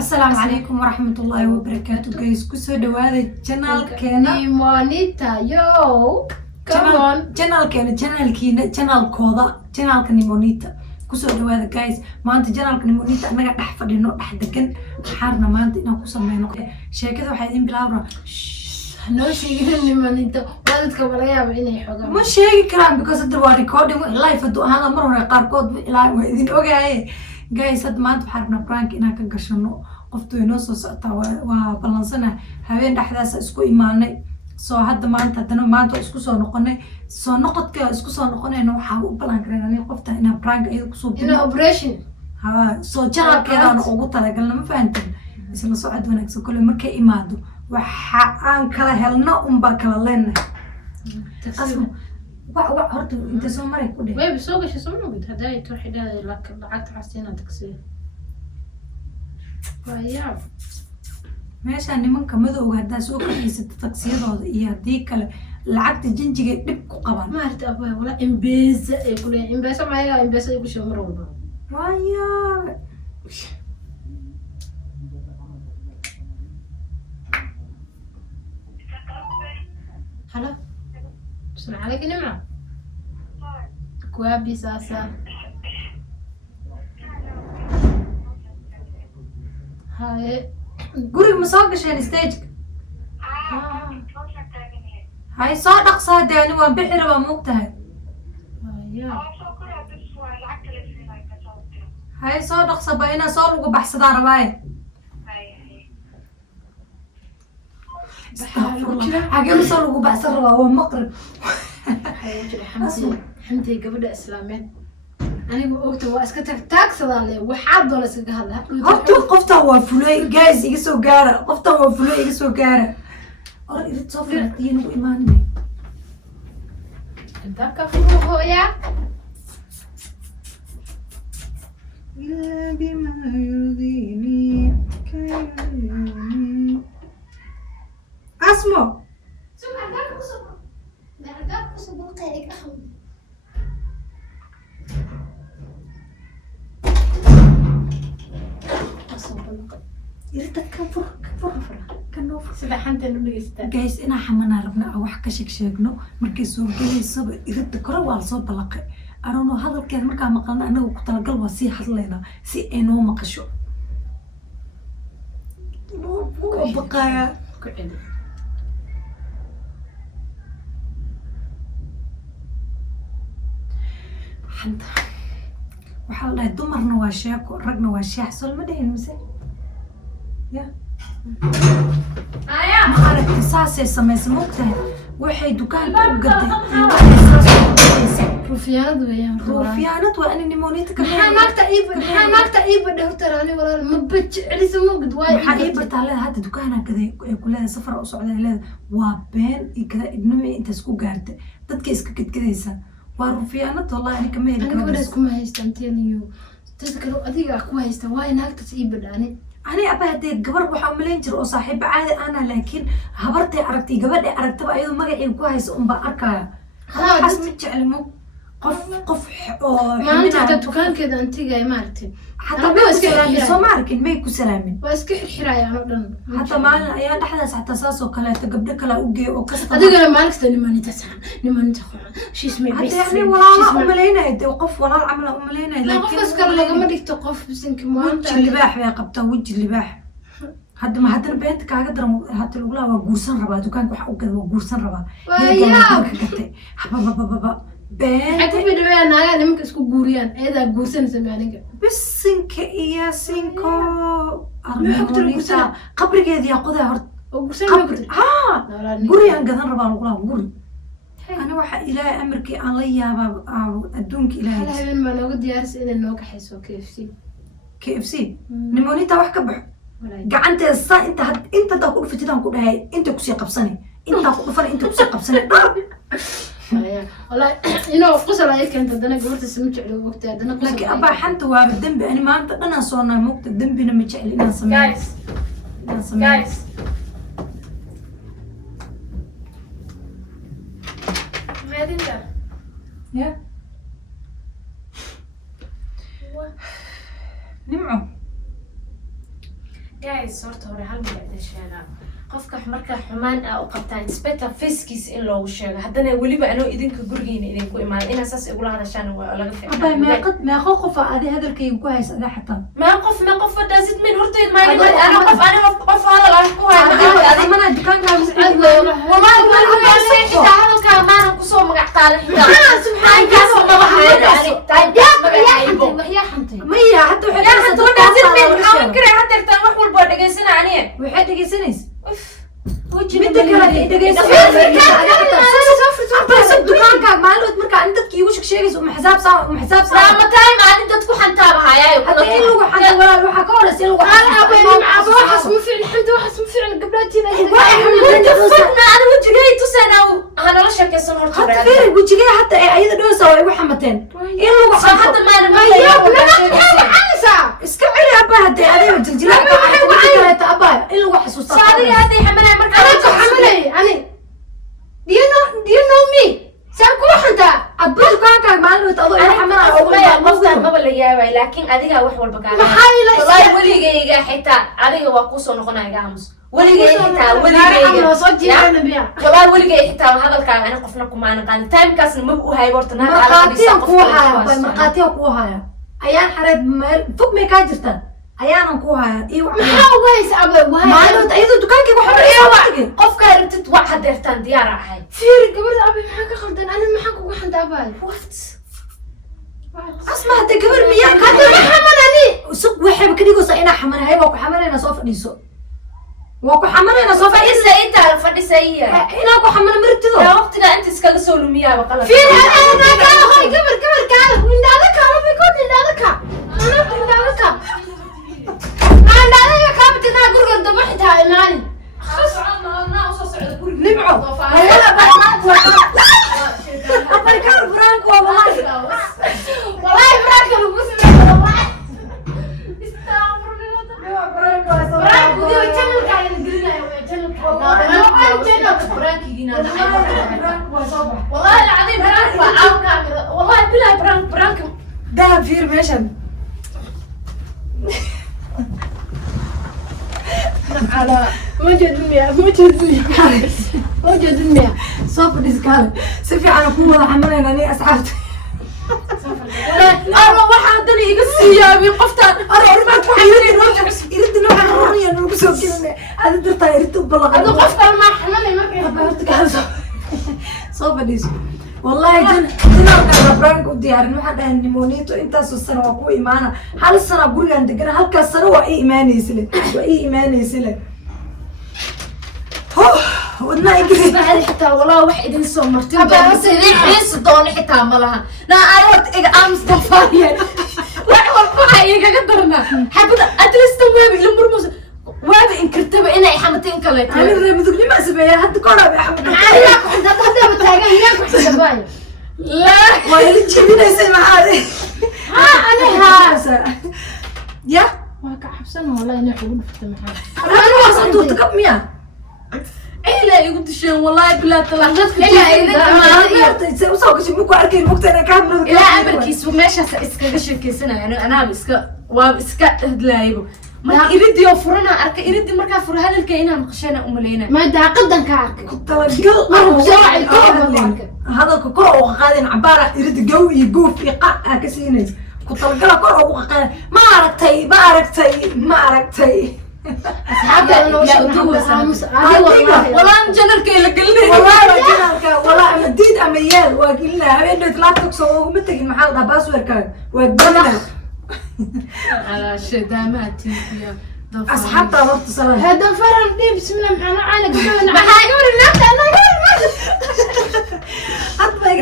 السلام عليكم ورحمة الله وبركاته guys كسو دوادا channel كينا نيمونيتا يو channel كودا channel كنيمونيتا كسو دوادا guys ما أنت channel كنيمونيتا أنا قاعد أحفظ إنه أحدكن حارنا ما أنت إنه كسو ما ينقل شيء كذا وحيدين بلاورا نو شيء نيمونيتا وادت كبريا بعيني حقا مش شيء كلام because the recording live هدو هذا مرة قاركود لا وإذن أوكي guys هاد ما أنت بحارنا برانك إنها كنقشنو qoftu inoo soo socotaa waa balansana habeen dhaxdaas isku imaanay soo hadda maanta isku soo noqonay soo noqodka isku soo noqonayna waxa u balan kareynaa qofta ina prank ayadu ku soo ina operation soo jarabkeedaan ugu talagalna ma fahantin isla socod wanaagsan kale markay imaado waxa aan kala helno baa kala leenahay horta inta soo maray ku dhig way soo gashay soo noqod haday to xidhaa lacagta xasina taksiya meeshaan nimanka madowga haddaa soo kordhiysata taksiyadooda iyo haddii kale lacagta jinjiga dhib ku qabaan maarta abaa wala imbeza ay ku leeyahay imbeza maayaga imbeza ay ku soo mar walba waayaa hala السلام عليكم نمرة كوابي ساسا هاي guriga ma soo gasheen stageka hay soo dhaqsaa dee ani waan bixi rabaa ma og tahay hay soo dhaqsa ba inaa soo lagu baxsadaa rabaaye xagee soo lagu baxsan rabaa waa maqrib xamtay gabadha islaameed anigu ogta waa iska taagsadaa le waxaa doona iskaga hadla horta qoftan waa fulay guys iga soo gaara qoftan waa fulay iga soo gaara or irid soo fiirtiyo nagu imaanay inta ka furo hooya بما يرضيني اسمع guys inaa xamanaa rabna wax ka sheegno markay soo gelaysaba iridda kore waa lasoo balaqay arono hadalkeeda markaa maqalna anaga ku talagal waa sii hadlaynaa si ay noo maqasho baqaya waxaa la dhahay dumarna waa sheeko ragna waa sheex sol ma dhahin mise ya ma aragti saasay samaysay mogtahay waxay dukaanka u gaday rufiyaanad weeyaan rufiyaanad waa ani nimonita ka maxaa naagta iiba dhowrtaraani walaal ma bajcelisa mogid waay maxaa ii bartaa leeda hadda dukaanaa gaday ay ku leedahay safar u socday leeda waa been iyo kada ibnimo intaas ku gaartay dadka iska gedgedaysa waa rufiyaanad wallahi ani kama heli karo gabadhaas kuma haystaan teliyo dad kale adiga ku haysta waay naagtaas iiba dhaani ani abahadee gabar waxaa umalayn jira oo saaxiibo caadi ana laakiin habartay aragtay gabadhay aragtaba ayadoo magacii ku haysa unbaa arkaya waxaas ma jeclimo qof oo maanta dukaankeeda aan tegay maaragtay حتى ما سلامي سو ماركن ما يكون سلامي واسك حرايا أنا دن حتى ما يا دحدث حتى ساسو كلا تقبل كلا أوجي وكسر هذا قال مالك تنماني تسعى نماني تخون شو اسمه بس يعني ولا أملينا يد وقف ولا العمل أملينا لكن قف كلا لقى ما ديك تقف بس إنك ما وجه اللباح يا قبته وجه اللباح هذا ما هذا البنت كعقدر هذا الأولى وجورسن ربا دكان وحوجد وجورسن ربا يا حتى في دواء أنا ممكن أسكو جوريان إذا جورسن سمعني بس إنك يا سينكو أرمينيتا قبرك هذه يأخذها هرت قبر جوريان قدر ربع الغلا جوري أنا واحد إلى أمريكا عليا أدونك إلى هلا من ما نقول ديارس إلى النوك حسوا KFC نمونيتا واحد كبح قعنت الصا أنت تقول في تدان كل هاي أنت كسي قبصني أنت تقول فر أنت كسي قبصني والله إنه قصة عليك أنت دنا قلت سمعت على وقتها دنا قصة لكن أبا حنت وبالدنب أنا ما أنت أنا صورنا وقت الدنب لما تشعل إنا سمعت guys ما أنت يا نمعو guys horta hore hal mid idin sheegaa qofka marka xumaan u qabtaan inspector facekiis in loogu sheego haddana weliba anoo idinka gurigeena idinku imaado inaa saas igula hadashaan waa laga abay meeqo qof adi hadalkayga ku haysa ada xataa ما قف does it mean horteed ما أنا قف هذا الأشبه هذا أنا دكانك والله ما أقول هذا كمان قصوا مقطع سبحان وحيا حمتي مية حتى يا حتى does it mean حاول كره حتى تروح والبورد جالسين عليه وحيد جالسين بدك دكانك معلومات مركا انت تكي وشك شيء ومحساب صار ومحساب صار لا ما تايم عاد انت تكون حنتابها يا حتى إلو حتى ولا لو حكوا سيلو انا ابي مع ابو حسم فعل الحمد وحسم فعل قبلتي انت فكنا انا وجهي جاي تسناو انا لا شك سنور حتى في وجهي حتى ايده دوسه way waxamateen إلو حتى ما انا ما iska celi abba hadee adiga jiljilaha ka abba إلو xasuusta saadiga hadii xamalay marka انا حملي يعني do you know me سامكو حنتا abba dukaankaaga maalmood adoo ila xamanaa qoftaan maba la yaabay laakiin adiga wax walba ka maxay la waligayga xitaa adiga waa ku soo noqonaya gaamus waligay xitaa wallahi waligay xitaa hadalkaaga ana qofna kuma aan qaan time kaas ma u hay horta naag marqaatiga ku haya ayaan xareed meel fog may ka jirtaan ayaanan ku haya iyo maxaa weys aba maalmood ayadu dukaankii waxa iyo qofka rabtid wax hadeertaan diyaar ahay fiir gabadha abi maxaa ka qaldan ana maxaa kugu xanta abay asma hadda gabar miyaa hadda ma xamanani suq waxay ka dhigaysaa inaa xamanahay waa ku xamanayna soo fadhiiso waa ku xamanayna soo fadhiisa inta fadhisaya inaa ku xamana martido yaa waqtiga inta iskaga soo lumiyaaba qalad fiir ana ka hoy gabar kaala indhaada ka rabbi ko indhaada ka ana indhaada ka indhaada ka badina guriga daba xitaa imaan nimco wala baa abay ka frank والله فرانك لو بس والله استغفر الله فرانك ودي تشنل كاين نديرنا يا تشنل والله تشنل فرانك يجينا والله العظيم فرانك وعاو كاميرا والله بلا فرانك ده فير ميشن على موجود 100 صوف ديسكال سيفي انا كو ولا حملنا اني اصحابتي أنا واحد اللي يقصي يا بي قفتان انا اربعك وحيرين وجه يرد نوع الرؤيه انه نقصو كلمه هذا درتا يرد بلغ هذا قفتان ما حملني ما بارتك صوف ديس والله جنا كان برانك وديارن waxa dhahan nimonito intaas sano waa ku iimaana hal sano gurigan degan halka sano waa iimaanaysile ودنا إنجليزي بعد حتى والله واحد إنسان مرتين بس اللي حس دون حتى ملها لا أروت أمس دفاعيا واحد والله يقدرنا حبنا أدرس تمام لمرمز وهذا إن كتب إنا إحمتين كلك أنا اللي مذكرني ما سبيه حد كورا بأحمد أنا كنت أتحدى بتاعي هناك كنت أتباين لا واللي تجيبينه يسمع هذه أنا يا واقع حبسنا والله إني حقول في المحل أنا وصلت تكب مياه إيه لا يقول تشين والله بلا تلاحظت إيه وصوك شو مكو أركين مقتنع كامل لا أبركيس وماشى إسكا كيسنا يعني أنا إسكا وإسكا هدلايبو ما إريدي وفرنا أركا إريدي مركا فر هذا الكائنات مقشنا أملينا ما داقدن كعك كنت القل مرة ساعة هذا كوكو وقاعدين عبارة يريد جو يقوف يقع كسينيس كنت القل كوكو وقاعد ما أركتي والله جنرك اللي قلنا والله مديد أميال وقلنا هبين لا تكسو ومتك المحل ده باسورك وقلنا على شدامات يا أصحاب طلبت صلاة هذا فرن دي بسم الله معنا عانا قبلنا ما حيقول الناس أنا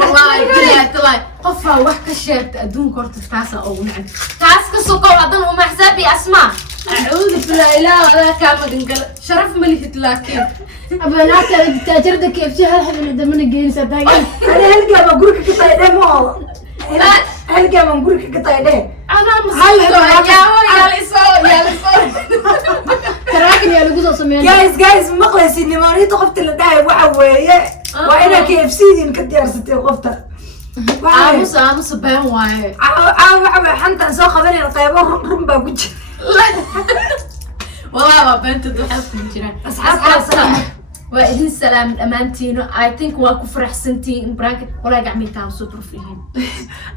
والله طلع قفا وحكة شيرت أدون كورت تاسع أو نعم تاسك سوكو وعدن وما حسابي أسمع أعوذ بالله إله ولا كامل نقل شرف ملكت لكن أبا ناكل تاجرتك كيف شيء هالحين اللي دمنا جايين صدقني أنا هلقى ما أقولك كطايدة مو هلقى ما أقولك كطايدة أنا مصيبة يا لسو تراكن يا لقوزة سمينا جايز مقلسي إني ما ريت قفت اللي داعي وعوية وأنا كيف سيدين كديار ستي قفتها عاموس بان واي عاو حنتا نسوق بني القيبة رمبا وجه والله waa beenta waxaa ku jiraan asxaabta waa idin salaam dhamaantiin I think waa ku faraxsantiin in brank wala gacmitaan super fiihin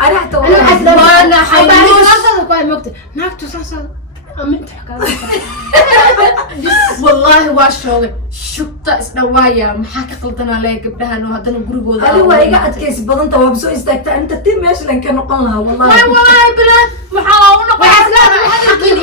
ani hatta waana xayluusada ku ay moogtay naagtu saasada aminta xakaada wallahi waa shoogay shubta isdhawaaya maxaa ka qaldanaa lee gabdhahan oo haddana gurigooda ani waa iga adkaysi badanta waa soo istaagtaa inta tin meesha lan ka noqon lahaa wallahi bilaa maxaa u noqon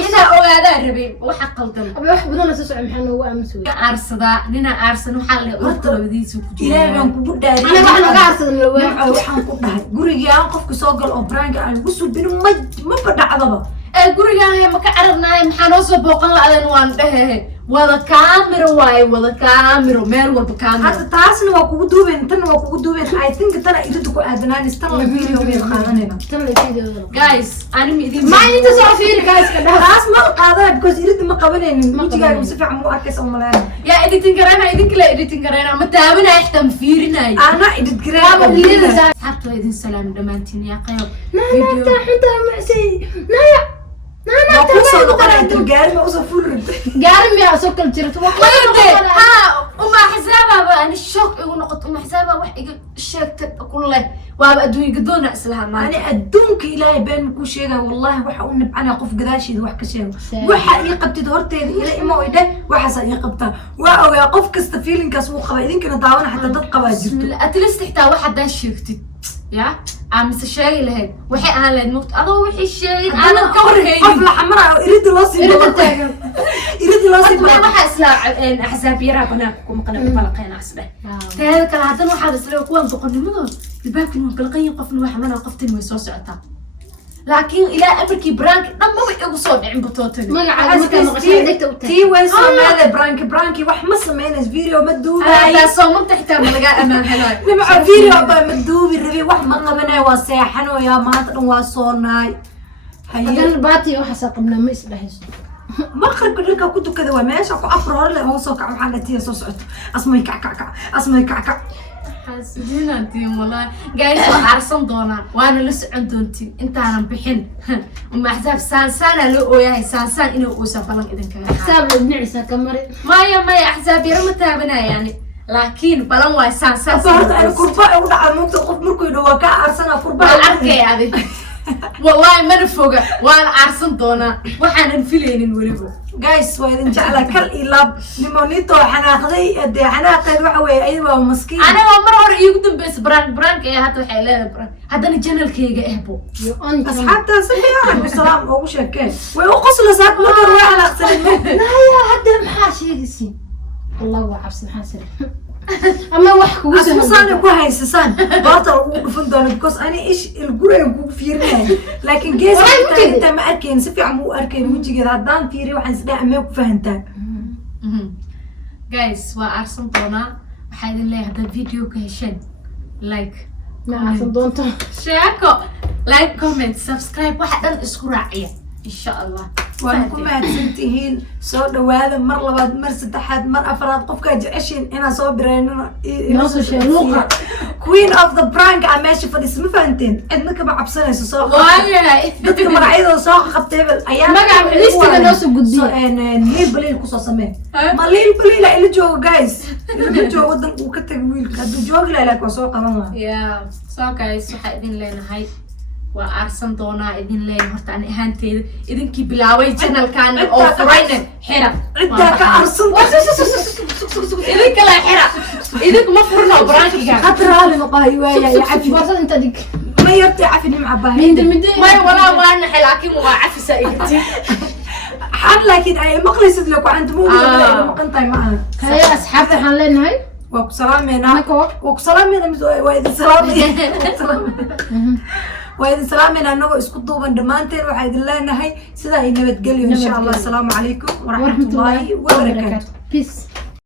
inaa ogaadaa rabay waxa qaldan wax badan soo socon maxaa noogu aaminsan aarsadaa nina aarsan waxaa le horta labadiisa ku jira ilaahan kugu ana wax naga aarsadan la waa waxaan ku dhahay gurigii aan qofka soo gal oo branka aan ugu subin ma badhacdaba gurigaan ma ka cararnaay maxaa noo soo booqan la-adan waan dhahe wada kaamiro waaye wada kaamiro meel walba kaamiro hadda taasna waa kugu duubeen tanna waa kugu duubeen I think tana idinta ku aadanaanis tan la video way qaadanayna tan la fiidiyo guys ani ma idin ma inta soo fiiri guys ka dhaaf taas ma qaadanay because idinta ma qabanaynin wajigaaga si fiican mu arkaysa oo maleena yaa editing garana idin kala editing garana ma taabanay xitaa ma fiirinay ana edit gareeba habto idin salaam dhamaantiin yaa qayb naagta xunta macsi naya ما كوصل نقرأ الجاري ما أوصل فول رد جاري ميا سكر جرت ها وما حسابها أنا الشوك يقول نقط وما حسابها واحد الشيك كله وابا أدوي يقدون أسلها ما أنا أدونك إلهي بين كل شيء والله وح أقول نبعنا قف قداشي وح كشيء وح يقبت دهرتي إلى إما ويده وحسن يقبتها وأو يقف كستفيلين كسوق خبايدين كنا دعونا حتى تبقى واجبته أتلست حتى واحد ده شيكتي يا عم سشاي لهاد وحي أنا لهاد مقت أنا وحي الشاي أنا كورهي قفلة حمراء يريد لاسي يريد لاسي ما حاسلا أحزاب يرى بناكم قناة بلقين عسله هذا كان هذا واحد سلوا كوان بقول مدن الباك إنهم بلقين قفل واحد منا قفتين ويسوس عتها لكن إلى أمريكي برانك لما بيقصون عند بطوطين ما قاعد تي وين هذا برانكي وح مسمين فيديو مدوب هذا صوم تحت ملقى أمان هلا نمع فيديو مدوب الربي وح مقبنا وساحن ويا ما وصوناي هذا الباتي وحسقنا ما يسبحش ما خرج لك كنت كذا وماشي اكو افرار له هو سوق حالتي سو سعت اسمي كعكع اسمي كعكع حاسدين انتي والله جايز عرسان دونا وانا لسه عندونتي انت انا بحين وما حساب سان لو وياي سان انه اوسا بلان اذن كان حساب النعسه كمري ما يا حساب يرمى تابنا يعني لكن بلان واي سان صارت انا كربا ودع ممت قف مركو دوا كا عرسنا كربا اركي هذه والله ما نفوقه وانا عرسان دونا waxaan filaynin waliba guys waa idin jeclaa kal ilaab limonito xanaaqday de xanaaqeed waxa weeye ayada waa maskiin aniga mar hore iigu dambeysay brank ee hadda waxay leedahay brank haddana channelkayga ehbo asxaabta si fiican salaam ugu sheekeen way u qoslaysaa marka way xanaaqsaneen naya hadda maxaa sheegaysiin والله وعبس حاسر أما وحكوا أسمع كوا هيسسان باطل وفندق بكوس أنا إيش الجورة يكون فيرنا لكن جيس أنت ما أركين سفي عمو أركين وجي كذا دان فيري وحنسدع ما فهمتك جايز وأرسم طونا وحيد الله هذا الفيديو كهشين لايك ما أرسم طونتا شاكو لايك كومنت سبسكرايب واحد الأسبوع عيا إن شاء الله وأنكم هتسنتهين صوت وهذا مرة بعد مرة ستحد مرة أفراد قفك جعشين أنا صابرين نص شروقة Queen of the prank عم ماشي فديس ما فهمتين إنك بعبسنا سوق واي dadka magacyada soo qabtay ayaa magaca listiga noo soo gudbiyay liil baliil ku soo samee ma liil baliil ila joogo guys ila joogo wadan uu ka tagay wiilka haduu joogi lahaa ko soo qaban lahaa yeah so guys waxa idin leenahay waa arsan doonaa idin leen horta aan ahaanteeda idinkii bilaaway channelkan oo furayna xira cidda ka arsan idinka la xira idinku ma furno brankiga qatraali maqaay waaya ya cafi بس أنت ديك ما يرتي عفي نمع باهي ما ولا وانا لكن مو عفي سايقتي حد لكن اي مقلصت لك وعند مو مقنطاي معنا هاي أصحابي حنلين هاي وكو سلامينا وكو سلامينا وايد سلامينا انو اسكو دوبان دمانتين waxaa idin leenahay sida ay nabad geliyo insha Allah. Assalamu alaykum wa rahmatullahi wa barakatuh. Peace.